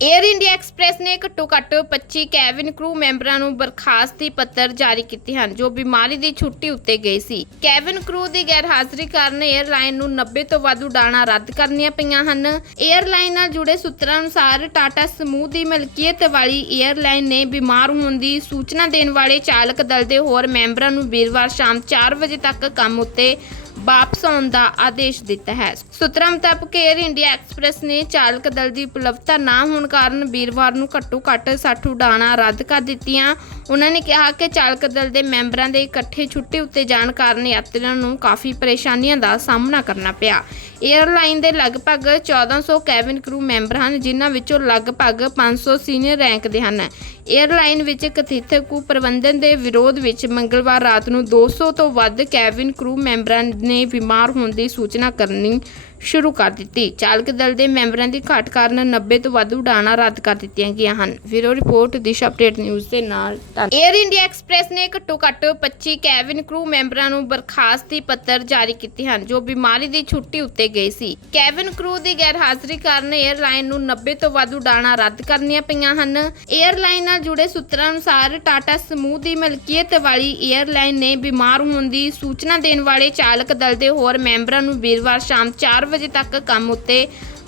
Air India express ਨੇ ਘੱਟੋ ਘੱਟ 25 ਕੈਬਿਨ ਕਰੂ ਮੈਂਬਰਾਂ ਨੂੰ ਬਰਖਾਸਤੀ ਪੱਤਰ ਜਾਰੀ ਕੀਤੇ ਹਨ, ਜੋ ਬਿਮਾਰੀ ਦੀ ਛੁੱਟੀ ਉੱਤੇ ਗਏ ਸੀ। ਕੈਬਿਨ ਕਰੂ ਦੀ ਗੈਰ ਹਾਜ਼ਰੀ ਕਾਰਨ 에ਅਰਲਾਈਨ ਨੂੰ 90 ਤੋਂ ਵੱਧ ਉਡਾਣਾਂ ਰੱਦ ਕਰਨੀਆਂ ਪਈਆਂ ਹਨ। 에ਅਰਲਾਈਨ ਨਾਲ ਜੁੜੇ ਸੂਤਰਾਂ ਅਨੁਸਾਰ ਟਾਟਾ ਸਮੂਹ ਦੀ ਮਲਕੀਅਤ ਵਾਲੀ 에ਅਰਲਾਈਨ ਨੇ ਬਿਮਾਰ ਹੋਣ ਦੀ ਸੂਚਨਾ ਦੇਣ ਵਾਲੇ ਚਾਲਕ ਦਲ ਦੇ ਹੋਰ ਮੈਂਬਰਾਂ ਨੂੰ ਵੀਰਵਾਰ ਸ਼ਾਮ 4 ਵਜੇ ਤੱਕ ਕੰਮ ਉੱਤੇ ਵਾਪਸ ਆਉਣ ਦਾ ਆਦੇਸ਼ ਦਿੱਤਾ ਹੈ। ਸੂਤਰਾਂ ਮੁਤਾਬਕ 에ਅਰ ਇੰਡੀਆ ਐਕਸਪ੍ਰੈਸ ਨੇ ਚਾਲਕ ਦਲ ਦੀ ਉਪਲਬਧਤਾ ਨਾ ਹੋਣ ਕਾਰਨ ਵੀਰਵਾਰ ਨੂੰ ਘੱਟੋ ਘੱਟ 60 ਉਡਾਣਾਂ ਰੱਦ ਕਰ ਦਿੱਤੀਆਂ। ਉਹਨਾਂ ਨੇ ਕਿਹਾ ਕਿ ਚਾਲਕ ਦਲ ਦੇ ਮੈਂਬਰਾਂ ਦੇ ਇਕੱਠੇ ਛੁੱਟੀ ਉੱਤੇ ਜਾਣ ਕਾਰਨ ਯਾਤਰੀਆਂ ਨੂੰ ਕਾਫੀ ਪਰੇਸ਼ਾਨੀਆਂ ਦਾ ਸਾਹਮਣਾ ਕਰਨਾ ਪਿਆ। 에ਅਰਲਾਈਨ ਦੇ ਲਗਭਗ 1400 ਕੈਬਿਨ ਕਰੂ ਮੈਂਬਰ ਹਨ, ਜਿਨ੍ਹਾਂ ਵਿੱਚੋਂ ਲਗਭਗ 500 ਸੀਨੀਅਰ ਰੈਂਕ ਦੇ ਹਨ। 에ਅਰਲਾਈਨ ਵਿੱਚ ਕਥਿਤ ਕੁ ਪ੍ਰਬੰਧਨ ਦੇ ਵਿਰੋਧ ਵਿੱਚ ਮੰਗਲਵਾਰ ਰਾਤ ਨੂੰ 200 ਤੋਂ ਵੱਧ ਕੈਬਿਨ ਕਰੂ ਮੈਂਬਰਾਂ ਨੇ ਬਿਮਾਰ ਹੋਣ ਦੀ ਸੂਚਨਾ ਕਰਨੀ ਸ਼ੁਰੂ ਕਰ ਦਿੱਤੀ। ਚਾਲਕ ਦਲ ਦੇ ਮੈਂਬਰਾਂ ਦੀ ਘਾਟ ਕਾਰਨ 90 ਤੋਂ ਵੱਧ ਉਡਾਣਾਂ ਰੱਦ ਕਰ ਦਿੱਤੀਆਂ ਗਈਆਂ ਹਨ। ਫਿਰੋ ਰਿਪੋਰਟ, ਦਿਸ਼ਾ ਅਪਡੇਟ ਨਿਊਜ਼ ਦੇ ਨਾਲ 에ਅਰ ਇੰਡੀਆ ਐਕਸਪ੍ਰੈਸ ਨੇ ਘੱਟੋ ਘੱਟ 25 ਕੈਬਿਨ ਕਰੂ ਮੈਂਬਰਾਂ ਨੂੰ ਬਰਖਾਸਤੀ ਪੱਤਰ ਜਾਰੀ ਕੀਤੇ ਹਨ, ਜੋ ਬਿਮਾਰੀ ਦੀ ਛੁੱਟੀ ਉੱਤੇ ਗਏ ਸੀ। ਕੈਬਿਨ ਕਰੂ ਦੀ ਗੈਰ ਹਾਜ਼ਰੀ ਕਾਰਨ 에ਅਰਲਾਈਨ ਨੂੰ 90 ਤੋਂ ਵੱਧ ਉਡਾਣਾਂ ਰੱਦ ਕਰਨੀਆਂ ਪਈਆਂ ਹਨ। 에ਅਰਲਾਈਨ ਨਾਲ ਜੁੜੇ ਸੂਤਰਾਂ ਅਨੁਸਾਰ ਟਾਟਾ ਸਮੂਹ ਦੀ ਮਲਕੀਅਤ ਵਾਲੀ 에ਅਰਲਾਈਨ ਨੇ ਬਿਮਾਰ ਹੋਣ ਦੀ ਸੂਚਨਾ ਦੇਣ ਵਾਲੇ ਚਾਲਕ ਦਲ ਦੇ ਹੋਰ ਮੈਂਬਰਾਂ ਨੂੰ ਵੀਰਵਾਰ ਸ਼ਾਮ 4 ਵਜੇ ਤੱਕ ਕੰਮ ਉੱਤੇ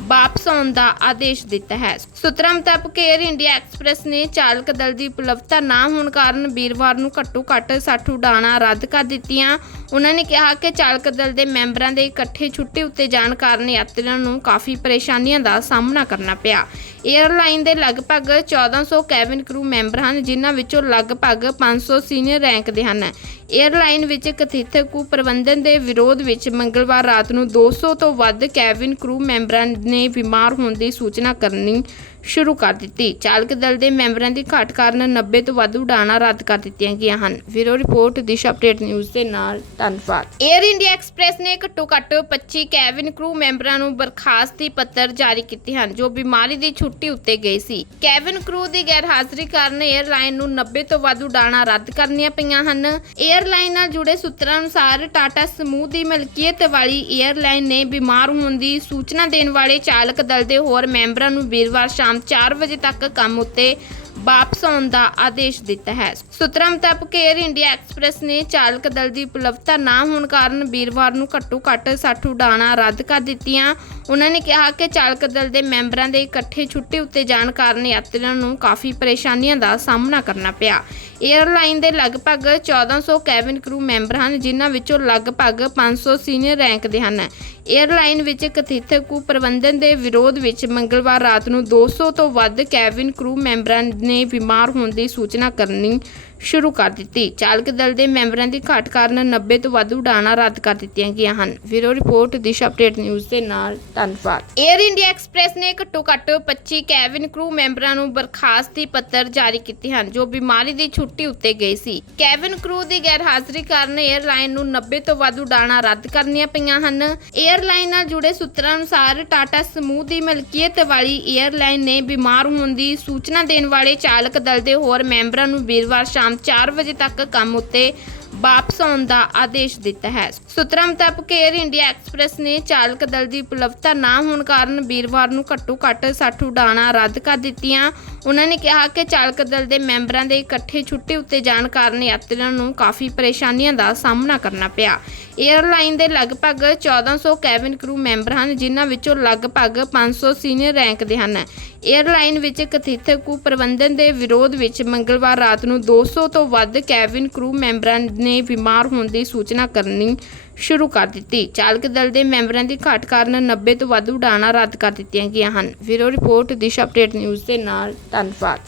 ਵਾਪਸ ਆਉਣ ਦਾ ਆਦੇਸ਼ ਦਿੱਤਾ ਹੈ। ਸੂਤਰਾਂ ਮੁਤਾਬਕ 에ਅਰ ਇੰਡੀਆ ਐਕਸਪ੍ਰੈਸ ਨੇ ਚਾਲਕ ਦਲ ਦੀ ਉਪਲਬਧਤਾ ਨਾ ਹੋਣ ਕਾਰਨ ਵੀਰਵਾਰ ਨੂੰ ਘੱਟੋ ਘੱਟ 60 ਉਡਾਣਾਂ ਰੱਦ ਕਰ ਦਿੱਤੀਆਂ। ਉਹਨਾਂ ਨੇ ਕਿਹਾ ਕਿ ਚਾਲਕ ਦਲ ਦੇ ਮੈਂਬਰਾਂ ਦੇ ਇਕੱਠੇ ਛੁੱਟੀ ਉੱਤੇ ਜਾਣ ਕਾਰਨ ਯਾਤਰੀਆਂ ਨੂੰ ਕਾਫੀ ਪਰੇਸ਼ਾਨੀਆਂ ਦਾ ਸਾਹਮਣਾ ਕਰਨਾ ਪਿਆ। 에ਅਰਲਾਈਨ ਦੇ ਲਗਭਗ 1400 ਕੈਬਿਨ ਕਰੂ ਮੈਂਬਰ ਹਨ, ਜਿਨ੍ਹਾਂ ਵਿੱਚੋਂ ਲਗਭਗ 500 ਸੀਨੀਅਰ ਰੈਂਕ ਦੇ ਹਨ। 에ਅਰਲਾਈਨ ਵਿੱਚ ਕਥਿਤ ਕੁ ਪ੍ਰਬੰਧਨ ਦੇ ਵਿਰੋਧ ਵਿੱਚ ਮੰਗਲਵਾਰ ਰਾਤ ਨੂੰ 200 ਤੋਂ ਵੱਧ ਕੈਬਿਨ ਕਰੂ ਮੈਂਬਰਾਂ ਨੇ ਬਿਮਾਰ ਹੋਣ ਦੀ ਸੂਚਨਾ ਕਰਨੀ ਸ਼ੁਰੂ ਕਰ ਦਿੱਤੀ। ਚਾਲਕ ਦਲ ਦੇ ਮੈਂਬਰਾਂ ਦੀ ਘਾਟ ਕਾਰਨ 90 ਤੋਂ ਵੱਧ ਉਡਾਣਾਂ ਰੱਦ ਕਰ ਦਿੱਤੀਆਂ ਗਈਆਂ ਹਨ। ਵੀਰੋ ਰਿਪੋਰਟ, ਦਿਸ਼ਾ ਅਪਡੇਟ ਨਿਊਜ਼ ਦੇ ਨਾਲ ਧੰਨਵਾਦ। 에ਅਰ ਇੰਡੀਆ ਐਕਸਪ੍ਰੈਸ ਨੇ ਘੱਟੋ ਘੱਟ 25 ਕੈਬਿਨ ਕਰੂ ਮੈਂਬਰਾਂ ਨੂੰ ਬਰਖਾਸਤੀ ਪੱਤਰ ਜਾਰੀ ਕੀਤੇ ਹਨ, ਜੋ ਬਿਮਾਰੀ ਦੀ ਛੁੱਟੀ ਉੱਤੇ ਗਏ ਸੀ। ਕੈਬਿਨ ਕਰੂ ਦੀ ਗੈਰ ਹਾਜ਼ਰੀ ਕਾਰਨ 에ਅਰਲਾਈਨ ਨੂੰ 90 ਤੋਂ ਵੱਧ ਉਡਾਣਾਂ ਰੱਦ ਕਰਨੀਆਂ ਪਈਆਂ ਹਨ। 에ਅਰਲਾਈਨ ਨਾਲ ਜੁੜੇ ਸੂਤਰਾਂ ਅਨੁਸਾਰ ਟਾਟਾ ਸਮੂਹ ਦੀ ਮਲਕੀਅਤ ਵਾਲੀ 에ਅਰਲਾਈਨ ਨੇ ਬਿਮਾਰ ਹੋਣ ਦੀ ਸੂਚਨਾ ਦੇਣ ਵਾਲੇ ਚਾਲਕ ਦਲ ਦੇ ਹੋਰ ਮੈਂਬਰਾਂ ਨੂੰ ਵੀਰਵਾਰ ਸ਼ਾਮ 4 ਵਜੇ ਤੱਕ ਕੰਮ ਉੱਤੇ ਵਾਪਸ ਆਉਣ ਦਾ ਆਦੇਸ਼ ਦਿੱਤਾ ਹੈ। ਸੁਤਰਮ ਤੱਪ ਕੇ ਇੰਡੀਆ ਐਕਸਪ੍ਰੈਸ ਨੇ ਚਾਲਕ ਦਲ ਦੀ ਉਪਲਬਧਤਾ ਨਾ ਹੋਣ ਕਾਰਨ ਵੀਰਵਾਰ ਨੂੰ ਘੱਟੋ ਘੱਟ 60 ਉਡਾਣਾਂ ਰੱਦ ਕਰ ਦਿੱਤੀਆਂ। ਉਹਨਾਂ ਨੇ ਕਿਹਾ ਕਿ ਚਾਲਕ ਦਲ ਦੇ ਮੈਂਬਰਾਂ ਦੇ ਇਕੱਠੇ ਛੁੱਟੀ ਉੱਤੇ ਜਾਣ ਕਾਰਨ ਯਾਤਰੀਆਂ ਨੂੰ ਕਾਫੀ ਪਰੇਸ਼ਾਨੀਆਂ ਦਾ ਸਾਹਮਣਾ ਕਰਨਾ ਪਿਆ। 에ਅਰਲਾਈਨ ਦੇ ਲਗਭਗ 1400 ਕੈਬਿਨ ਕਰੂ ਮੈਂਬਰ ਹਨ, ਜਿਨ੍ਹਾਂ ਵਿੱਚੋਂ ਲਗਭਗ 500 ਸੀਨੀਅਰ ਰੈਂਕ ਦੇ ਹਨ। 에ਅਰਲਾਈਨ ਵਿੱਚ ਕਥਿਤ ਕੁ ਪ੍ਰਬੰਧਨ ਦੇ ਵਿਰੋਧ ਵਿੱਚ ਮੰਗਲਵਾਰ ਰਾਤ ਨੂੰ 200 ਤੋਂ ਵੱਧ ਕੈਬਿਨ ਕਰੂ ਮੈਂਬਰਾਂ ਨੇ ਬਿਮਾਰ ਹੋਣ ਦੀ ਸੂਚਨਾ ਕਰਨੀ ਸ਼ੁਰੂ ਕਰ ਦਿੱਤੀ। ਚਾਲਕ ਦਲ ਦੇ ਮੈਂਬਰਾਂ ਦੀ ਘਾਟ ਕਾਰਨ 90 ਤੋਂ ਵੱਧ ਉਡਾਣਾਂ ਰੱਦ ਕਰ ਦਿੱਤੀਆਂ ਗਈਆਂ ਹਨ। ਵੀਰੋ ਰਿਪੋਰਟ, ਦਿਸ਼ਾ ਅਪਡੇਟ ਨਿਊਜ਼ ਦੇ ਨਾਲ ਧੰਨਵਾਦ। 에ਅਰ ਇੰਡੀਆ ਐਕਸਪ੍ਰੈਸ ਨੇ ਘੱਟੋ ਘੱਟ 25 ਕੈਬਿਨ ਕਰੂ ਮੈਂਬਰਾਂ ਨੂੰ ਬਰਖਾਸਤੀ ਪੱਤਰ ਜਾਰੀ ਕੀਤੇ ਹਨ, ਜੋ ਬਿਮਾਰੀ ਦੀ ਛੁੱਟੀ ਉੱਤੇ ਗਏ ਸੀ। ਕੈਬਿਨ ਕਰੂ ਦੀ ਗੈਰ ਹਾਜ਼ਰੀ ਕਾਰਨ 에ਅਰਲਾਈਨ ਨੂੰ 90 ਤੋਂ ਵੱਧ ਉਡਾਣਾਂ ਰੱਦ ਕਰਨੀਆਂ ਪਈਆਂ ਹਨ। 에ਅਰਲਾਈਨ ਨਾਲ ਜੁੜੇ ਸੂਤਰਾਂ ਅਨੁਸਾਰ, ਟਾਟਾ ਸਮੂਹ ਦੀ ਮਲਕੀਅਤ ਵਾਲੀ 에ਅਰਲਾਈਨ ਨੇ ਬਿਮਾਰ ਹੋਣ ਦੀ ਸੂਚਨਾ ਦੇਣ ਵਾਲੇ ਚਾਲਕ ਦਲ ਦੇ ਹੋਰ ਮੈਂਬਰਾਂ ਨੂੰ ਵੀਰਵਾਰ ਸ਼ਾਮ 4 ਵਜੇ ਤੱਕ ਕੰਮ ਉੱਤੇ ਵਾਪਸ ਆਉਣ ਦਾ ਆਦੇਸ਼ ਦਿੱਤਾ ਹੈ। ਸੂਤਰਾਂ ਮੁਤਾਬਕ 에ਅਰ ਇੰਡੀਆ ਐਕਸਪ੍ਰੈਸ ਨੇ ਚਾਲਕ ਦਲ ਦੀ ਉਪਲਬਧਤਾ ਨਾ ਹੋਣ ਕਾਰਨ ਵੀਰਵਾਰ ਨੂੰ ਘੱਟੋ ਘੱਟ 60 ਉਡਾਣਾਂ ਰੱਦ ਕਰ ਦਿੱਤੀਆਂ। ਉਹਨਾਂ ਨੇ ਕਿਹਾ ਕਿ ਚਾਲਕ ਦਲ ਦੇ ਮੈਂਬਰਾਂ ਦੇ ਇਕੱਠੇ ਛੁੱਟੀ ਉੱਤੇ ਜਾਣ ਕਾਰਨ ਯਾਤਰੀਆਂ ਨੂੰ ਕਾਫੀ ਪਰੇਸ਼ਾਨੀਆਂ ਦਾ ਸਾਹਮਣਾ ਕਰਨਾ ਪਿਆ। 에ਅਰਲਾਈਨ ਦੇ ਲਗਭਗ 1400 ਕੈਬਿਨ ਕਰੂ ਮੈਂਬਰ ਹਨ, ਜਿਨ੍ਹਾਂ ਵਿੱਚੋਂ ਲਗਭਗ 500 ਸੀਨੀਅਰ ਰੈਂਕ ਦੇ ਹਨ। 에ਅਰਲਾਈਨ ਵਿੱਚ ਕਥਿਤ ਕੁ ਪ੍ਰਬੰਧਨ ਦੇ ਵਿਰੋਧ ਵਿੱਚ ਮੰਗਲਵਾਰ ਰਾਤ ਨੂੰ 200 ਤੋਂ ਵੱਧ ਕੈਬਿਨ ਕਰੂ ਮੈਂਬਰਾਂ ਨੇ ਬਿਮਾਰ ਹੋਣ ਦੀ ਸੂਚਨਾ ਕਰਨੀ ਸ਼ੁਰੂ ਕਰ ਦਿੱਤੀ। ਚਾਲਕ ਦਲ ਦੇ ਮੈਂਬਰਾਂ ਦੀ ਘਾਟ ਕਾਰਨ 90 ਤੋਂ ਵੱਧ ਉਡਾਣਾਂ ਰੱਦ ਕਰ ਦਿੱਤੀਆਂ ਗਈਆਂ ਹਨ। ਵੀਰੋ ਰਿਪੋਰਟ, ਦਿਸ਼ਾ ਅਪਡੇਟ ਨਿਊਜ਼ ਦੇ ਨਾਲ, ਧੰਨਵਾਦ।